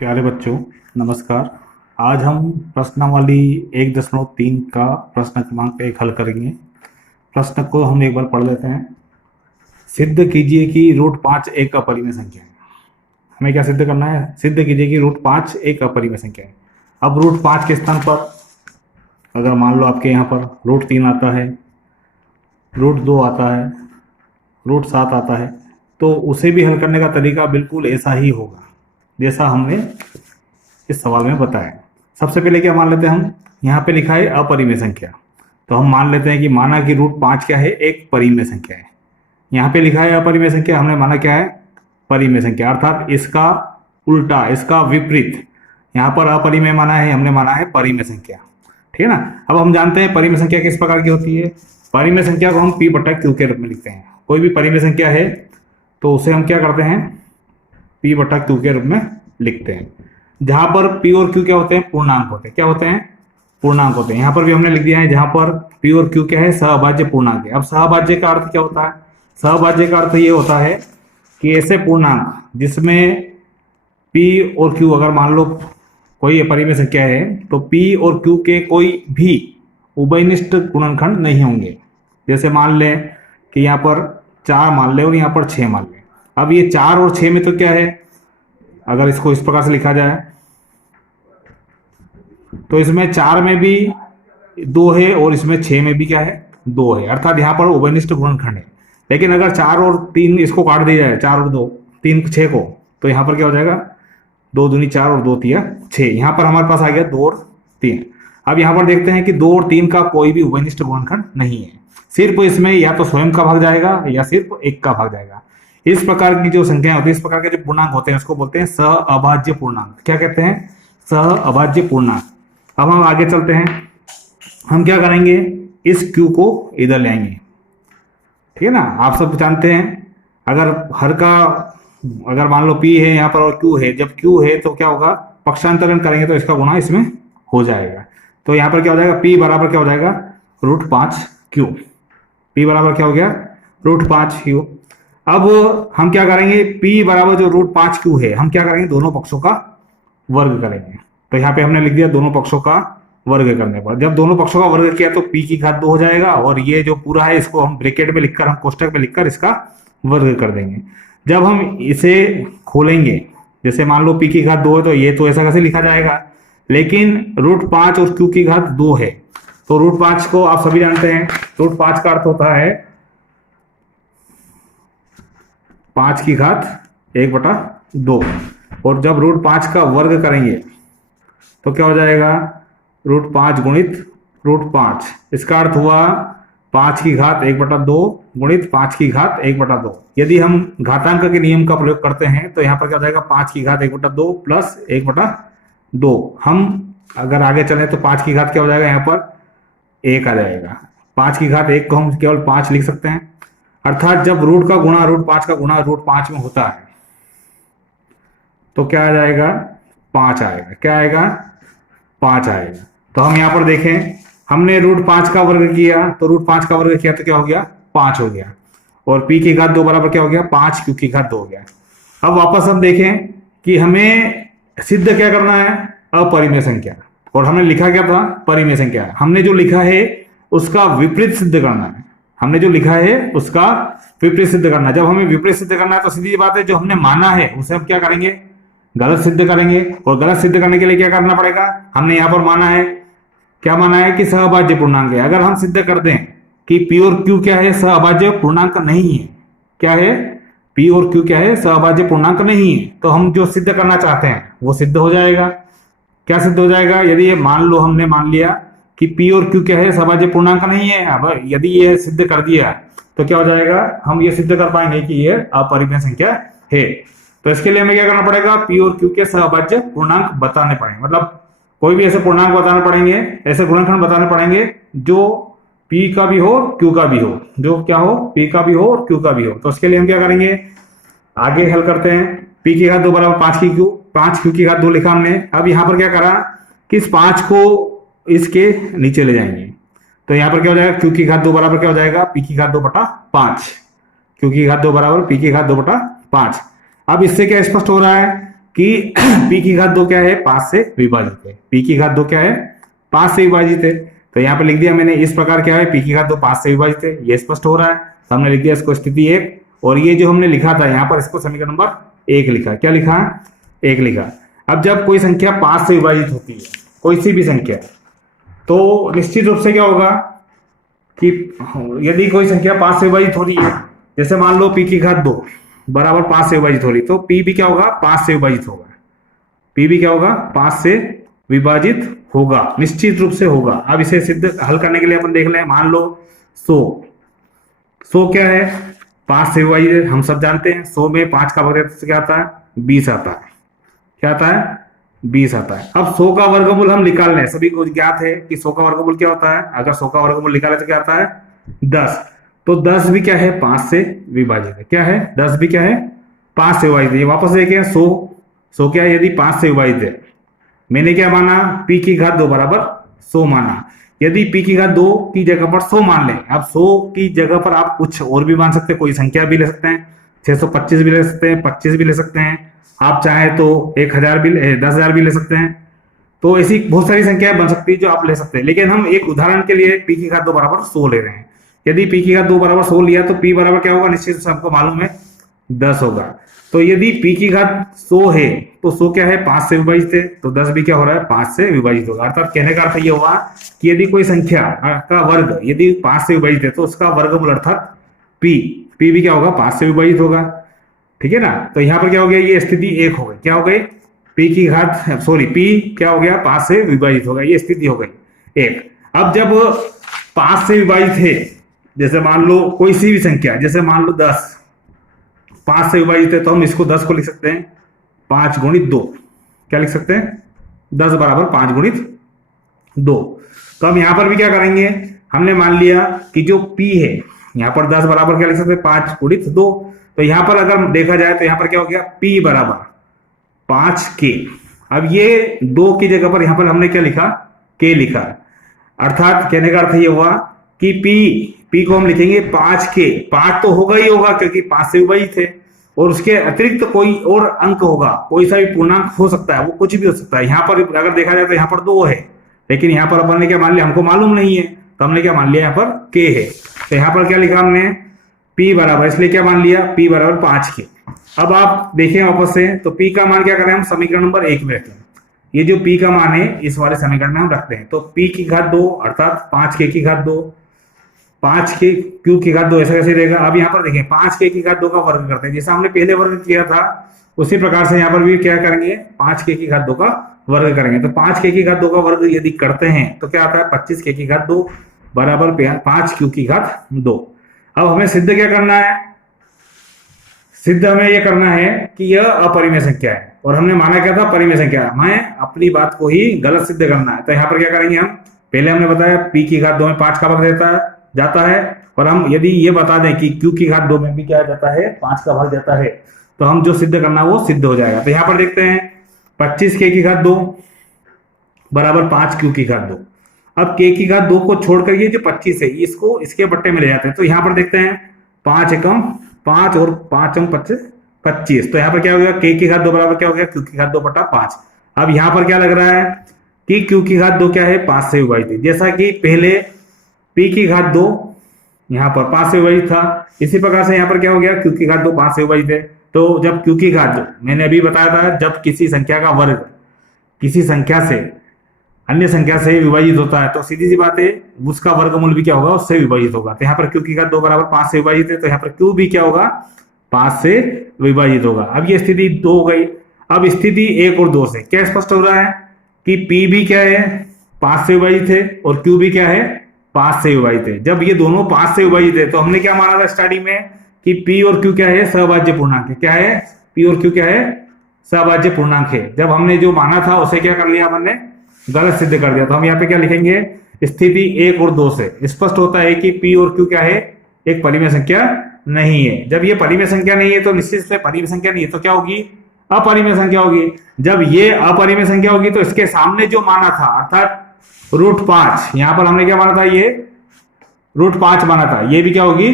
प्यारे बच्चों, नमस्कार। आज हम प्रश्नावली 1.3 का प्रश्न क्रमांक 1 हल करेंगे। प्रश्न को हम एक बार पढ़ लेते हैं। सिद्ध कीजिए कि रूट 5 एक अपरिमेय संख्या है। हमें क्या सिद्ध करना है? सिद्ध कीजिए कि रूट 5 एक अपरिमेय संख्या है। अब रूट 5 के स्थान पर अगर मान लो आपके यहाँ पर रूट 3 आता है, रूट 2 आता है, रूट 7 आता है, तो उसे भी हल करने का तरीका बिल्कुल ऐसा ही होगा जैसा हमने इस सवाल में बताया। सबसे पहले क्या मान लेते हैं हम? यहाँ पे लिखा है अपरिमेय संख्या, तो हम मान लेते हैं कि माना कि रूट 5 क्या है? एक परिमेय संख्या है। यहाँ पे लिखा है अपरिमेय संख्या, हमने माना क्या है? परिमेय संख्या, अर्थात इसका उल्टा, इसका विपरीत। यहाँ पर अपरिमेय माना है, हमने माना है परिमेय संख्या। ठीक है ना। अब हम जानते हैं परिमेय संख्या किस प्रकार की होती है। परिमेय संख्या को हम P बटा Q के रूप में लिखते हैं। कोई भी परिमेय संख्या है तो उसे हम क्या करते हैं? P बटा Q के रूप में लिखते हैं, जहां पर P और Q क्या होते हैं? पूर्णांक होते हैं। क्या होते हैं? पूर्णांक होते हैं। यहाँ पर भी हमने लिख दिया है, जहां पर P और Q क्या है? सहभाज्य पूर्णांक है। अब सहभाज्य का अर्थ क्या होता है? सहभाज्य का अर्थ ये होता है कि ऐसे पूर्णांक जिसमें P और Q, अगर मान लो कोई अपरिमेय संख्या है तो P और Q के कोई भी उभयनिष्ठ गुणनखंड नहीं होंगे। जैसे मान लें कि यहाँ पर 4 मान ले और यहाँ पर 6 मान ले। अब ये 4 और 6 में तो क्या है? अगर इसको इस प्रकार से लिखा जाए तो इसमें 4 में भी 2 है और इसमें 6 में भी क्या है? 2 है, अर्थात यहाँ पर उभयनिष्ठ गुणनखंड है। लेकिन अगर 4 और 3 इसको काट दिया जाए, 4 और 2, 3 6 को, तो यहाँ पर क्या हो जाएगा? 2 दूनी 4 और 2 तिया 6। यहाँ पर हमारे पास आ गया 2 और 3। अब यहाँ पर देखते हैं कि 2 और 3 का कोई भी उभयनिष्ठ गुणनखंड नहीं है। सिर्फ इसमें या तो स्वयं का भाग जाएगा या सिर्फ 1 का भाग जाएगा। इस प्रकार की जो संख्या होती है, इस प्रकार के जो पूर्णांक होते हैं, उसको बोलते हैं सहअभाज्य पूर्णांक। क्या कहते हैं? सहअभाज्य पूर्णांक। अब हम आगे चलते हैं। हम क्या करेंगे? इस Q को इधर ले आएंगे। ठीक है ना। आप सब जानते हैं, अगर मान लो P है यहाँ पर और Q है, जब Q है तो क्या होगा? पक्षांतरण करेंगे तो इसका गुणा इसमें हो जाएगा। तो यहाँ पर क्या हो जाएगा? P बराबर क्या हो जाएगा? Root 5Q। P बराबर क्या हो गया? Root 5Q। अब हम क्या करेंगे? P बराबर जो रूट 5Q है, हम क्या करेंगे? दोनों पक्षों का वर्ग करेंगे। तो यहाँ पे हमने लिख दिया दोनों पक्षों का वर्ग करने पर। जब दोनों पक्षों का वर्ग किया तो P की घात 2 हो जाएगा, और ये जो पूरा है इसको हम ब्रैकेट में लिखकर, हम कोष्टक में लिखकर इसका वर्ग कर देंगे। जब हम इसे खोलेंगे, जैसे मान लो P की घात 2 है तो ये तो ऐसा कैसे लिखा जाएगा, लेकिन रूट 5 और Q की घात 2 है तो रूट 5 को आप सभी जानते हैं, रूट 5 का अर्थ होता है 5 की घात 1/2। और जब रूट 5 का वर्ग करेंगे तो क्या हो जाएगा? रूट 5 गुणित रूट 5। इसका अर्थ हुआ 5 की घात 1/2 गुणित 5 की घात 1/2। यदि हम घातांक के नियम का प्रयोग करते हैं तो यहाँ पर क्या हो जाएगा? 5 की घात 1/2 प्लस 1/2। हम अगर आगे चले तो 5 की घात क्या हो जाएगा? यहाँ पर 1 आ जाएगा। 5 की घात 1 को हम केवल 5 लिख सकते हैं। अर्थात जब रूट का गुणा रूट 5 का गुणा रूट 5 में होता है तो क्या आ जाएगा? 5 आएगा। क्या आएगा? 5 आएगा। तो हम यहाँ पर देखें, हमने रूट 5 का वर्ग किया तो रूट 5 का वर्ग किया तो क्या हो गया? 5 हो गया। और P की घात 2 बराबर क्या हो गया? 5 Q की घात 2 हो गया। अब वापस हम देखें कि हमें सिद्ध क्या करना है? अपरिमेय संख्या। और हमने लिखा क्या था? परिमेय संख्या। हमने जो लिखा है उसका विपरीत सिद्ध करना है। हमने जो लिखा है उसका विपरीत सिद्ध करना है। जब हमें विपरीत सिद्ध करना है तो सीधी बात है, जो हमने माना है उसे हम क्या करेंगे? गलत सिद्ध करेंगे। और गलत सिद्ध करने के लिए क्या करना पड़ेगा? हमने यहाँ पर माना है, क्या माना है? कि सहअभाज्य पूर्णांक है। अगर हम सिद्ध कर दें कि P और Q क्या है? सहअभाज्य पूर्णांक नहीं है। क्या है? P और Q क्या है? सहअभाज्य पूर्णांक नहीं है। तो हम जो सिद्ध करना चाहते हैं वो सिद्ध हो जाएगा। क्या सिद्ध हो जाएगा? यदि ये मान लो हमने मान लिया कि P और Q क्या है? सहअभाज्य पूर्णांक नहीं है। अब यदि ये सिद्ध कर दिया तो क्या हो जाएगा? हम ये सिद्ध कर पाएंगे कि ये अपरिमेय संख्या है। तो इसके लिए हमें क्या करना पड़ेगा? P और Q के सहअभाज्य पूर्णांक बताने पड़ेंगे। मतलब कोई भी ऐसे पूर्णांक बताने पड़ेंगे, ऐसे गुणनखंड बताने पड़ेंगे जो P का भी हो Q का भी हो, जो क्या हो? P का भी हो और Q का भी हो। तो उसके लिए हम क्या करेंगे? आगे हल करते हैं। P की घात 2 बराबर 5 Q की घात 2 लिखा हमने। अब यहाँ पर क्या करा कि इस 5 को इसके नीचे ले जाएंगे। तो यहाँ पर क्या हो जाएगा? Q की घात 2 बराबर क्या हो जाएगा? P की घात 2/5। Q की घात 2 बराबर P की घात 2/5। अब इससे क्या स्पष्ट हो रहा है कि p की घात 2 क्या है, 5 से विभाजित है। p की घात 2 क्या है, 5 से विभाजित है। तो यहाँ पर लिख दिया मैंने इस प्रकार क्या है, p की घात 2 5 से विभाजित है, ये स्पष्ट हो रहा है। तो हमने लिख दिया इसको स्थिति 1, और ये जो हमने लिखा था यहाँ पर इसको समीकरण नंबर 1 लिखा। क्या लिखा, 1 लिखा। अब जब कोई संख्या 5 से विभाजित होती है, कोई सी भी संख्या, तो निश्चित रूप से क्या होगा कि यदि कोई संख्या 5 से विभाजित हो रही है, जैसे मान लो p की घात 2 बराबर 5 से विभाजित हो रही, तो p भी क्या होगा, 5 से विभाजित होगा। p भी क्या होगा, 5 से विभाजित होगा, निश्चित रूप से होगा। अब इसे सिद्ध हल करने के लिए अपन देख लें, मान लो 100 क्या है, 5 से विभाजित है, हम सब जानते हैं। 100 में 5 का वर्ग क्या आता है, 20 आता है। क्या आता है, 20 आता है। अब 100 का वर्गमूल हम निकाल रहे हैं, सभी को ज्ञात है कि 100 का वर्गमूल क्या होता है। अगर 100 का वर्गमूल निकाले तो क्या आता है, 10। तो 10 भी क्या है, 5 से विभाजित है। क्या है, 10 भी क्या है, 5 से विभाजित है। ये वापस देखें, 100 क्या है, यदि 5 से विभाजित है, मैंने क्या माना, p की घात 2 बराबर 100 माना। यदि p की घात 2 की जगह पर 100 मान लें, अब 100 की जगह पर आप कुछ और भी मान सकते हैं, कोई संख्या भी ले सकते हैं, 625 भी ले सकते हैं, 25 भी ले सकते हैं, आप चाहे तो 1000 भी 10,000 भी ले सकते हैं। तो ऐसी बहुत सारी संख्याएं बन सकती है जो आप ले सकते हैं, लेकिन हम एक उदाहरण के लिए p की घात 2 बराबर 100 ले रहे हैं। यदि p की घात 2 बराबर 100 लिया तो p बराबर क्या होगा, निश्चित रूप से हमको मालूम है 10 होगा। तो यदि p की घात 100 है तो 100 क्या है, 5 से विभाजित है, तो 10 भी क्या हो रहा है, 5 से विभाजित होगा। अर्थात कहने का अर्थ ये हुआ कि यदि कोई संख्या का वर्ग यदि 5 से विभाजित है तो उसका वर्गमूल अर्थात p भी क्या होगा, 5 से विभाजित होगा। ठीक है ना। तो यहाँ पर क्या हो गया, ये स्थिति 1 हो गई। क्या हो गई, p की घात p क्या हो गया, 5 से विभाजित होगा, ये स्थिति हो गई 1। अब जब 5 से विभाजित है, जैसे मान लो कोई सी भी संख्या, जैसे मान लो 10 5 से विभाजित है, तो हम इसको 10 को लिख सकते हैं 5 गुणित 2। क्या लिख सकते हैं, 10 बराबर 5 गुणित 2। तो हम यहां पर भी क्या करेंगे, हमने मान लिया कि जो p है यहां पर 10 बराबर क्या लिख सकते हैं, 5 गुणित 2। तो यहां पर अगर देखा जाए तो यहां पर क्या हो गया, p बराबर 5k। अब ये 2 की जगह पर यहां पर हमने क्या लिखा, k लिखा। अर्थात कहने का अर्थ ये हुआ कि p को हम लिखेंगे 5k। 5 तो होगा ही होगा क्योंकि 5 से विभाजित है, और उसके अतिरिक्त कोई और अंक होगा, कोई सा भी पूर्णांक हो सकता है, वो कुछ भी हो सकता है। यहाँ पर अगर देखा जाए तो यहाँ पर 2 है, लेकिन यहाँ पर अपन ने क्या मान लिया, हमको मालूम नहीं है, तो हमने क्या मान लिया, यहाँ पर k है। तो यहाँ पर क्या लिखा हमने, p बराबर, इसलिए क्या मान लिया, p बराबर 5k। अब आप देखें वापस से, तो p का मान क्या करें, हम समीकरण नंबर 1 में रखें। ये जो p का मान है इस वाले समीकरण में हम रखते हैं। तो p की घात 2 अर्थात 5k की घात 2, 5k क्यू की घात 2 ऐसा कैसे रहेगा। अब यहाँ पर देखें 5k की घात 2 का वर्ग करते हैं, जैसा हमने पहले वर्ग किया था उसी प्रकार से यहाँ पर भी क्या करेंगे, 5k की घात 2 का वर्ग करेंगे। तो 5k की घात 2 का वर्ग यदि करते हैं तो क्या आता है, 25k की घात 2 बराबर 5q की घात 2। अब हमें सिद्ध क्या करना है, सिद्ध हमें यह करना है कि यह अपरिमेय संख्या है, और हमने माना क्या था, परिमेय संख्या। हमें अपनी बात को ही गलत सिद्ध करना है। तो यहाँ पर क्या करेंगे हम, पहले हमने बताया p की घात 2 में 5 का भाग जाता है, और हम यदि ये बता दें कि q की घात 2 में भी क्या जाता है, 5 का भाग जाता है, तो हम जो सिद्ध करना वो सिद्ध हो जाएगा। तो यहाँ पर देखते हैं 25k की घात 2 बराबर 5q की घात 2। अब k की घात 2 को छोड़कर ये जो 25 है इसको इसके बट्टे में ले जाते हैं। तो यहाँ पर देखते हैं 5 एकम 5 और 5 अंक 25। तो यहाँ पर क्या हो गया, k की घात 2 बराबर क्या हो गया, q की घात 2 बटा 5। अब यहाँ पर क्या लग रहा है कि q की घात 2 क्या है, 5 से विभाजित है। जैसा कि पहले p की घात 2 यहाँ पर 5 से विभाजित था, इसी प्रकार से यहाँ पर क्या हो गया, q की घात 2 5 से विभाजित है। तो जब q की घात 2, मैंने अभी बताया था, जब किसी संख्या का वर्ग किसी संख्या से अन्य संख्या से विभाजित होता है तो सीधी सी बात है उसका वर्गमूल भी क्या होगा, उससे विभाजित होगा। तो यहाँ पर q की घात 2 बराबर 5 से विभाजित है, तो यहाँ पर q भी क्या होगा, 5 से विभाजित होगा। अब ये स्थिति 2 हो गई। अब स्थिति 1 और 2 से क्या स्पष्ट हो रहा है कि p भी क्या है, 5 से विभाजित है, और q भी क्या है, 5 से विभाजित है। जब ये दोनों 5 से विभाजित है तो हमने क्या माना था स्टार्टिंग में कि p और q क्या है, सहभाज्य पूर्णांक है। क्या है, p और q क्या है, सहभाज्य पूर्णांक है। जब हमने जो माना था उसे क्या कर लिया, हमने गलत सिद्ध कर दिया। तो हम यहाँ पे क्या लिखेंगे, स्थिति 1 और 2 से स्पष्ट होता है कि p और q क्या है, एक परिमेय संख्या नहीं है। जब ये परिमेय संख्या नहीं है तो निश्चित से परिमेय संख्या नहीं है, तो क्या होगी, अपरिमेय संख्या होगी। जब ये अपरिमेय संख्या होगी तो इसके सामने जो माना था अर्थात √5, यहाँ पर हमने क्या माना था, ये √5 माना था, ये भी क्या होगी,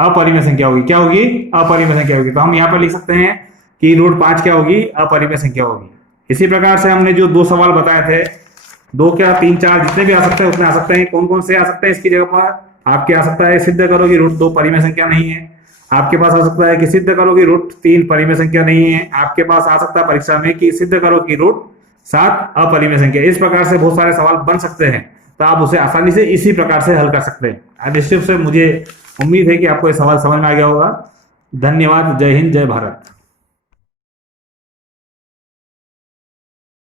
अपरिमेय संख्या होगी। क्या होगी, अपरिमेय संख्या होगी। तो हम यहाँ पर लिख सकते हैं कि रूट 5 क्या होगी, अपरिमेय संख्या होगी। इसी प्रकार से हमने जो 2 सवाल बताए थे, 2 क्या 3 4 जितने भी आ सकते हैं उतने आ सकते हैं। कौन कौन से आ सकते हैं इसकी जगह पर? आपके आ सकता है सिद्ध करो कि रूट 2 परिमेय संख्या नहीं है। आपके पास आ सकता है कि सिद्ध करो कि रूट 3 परिमेय संख्या नहीं है। आपके पास आ सकता है परीक्षा में कि सिद्ध करो कि रूट 7 अपरिमेय संख्या। इस प्रकार से बहुत सारे सवाल बन सकते हैं, तो आप उसे आसानी से इसी प्रकार से हल कर सकते हैं। निश्चित से मुझे उम्मीद है कि आपको ये सवाल समझ में आ गया होगा। धन्यवाद। जय हिंद, जय भारत।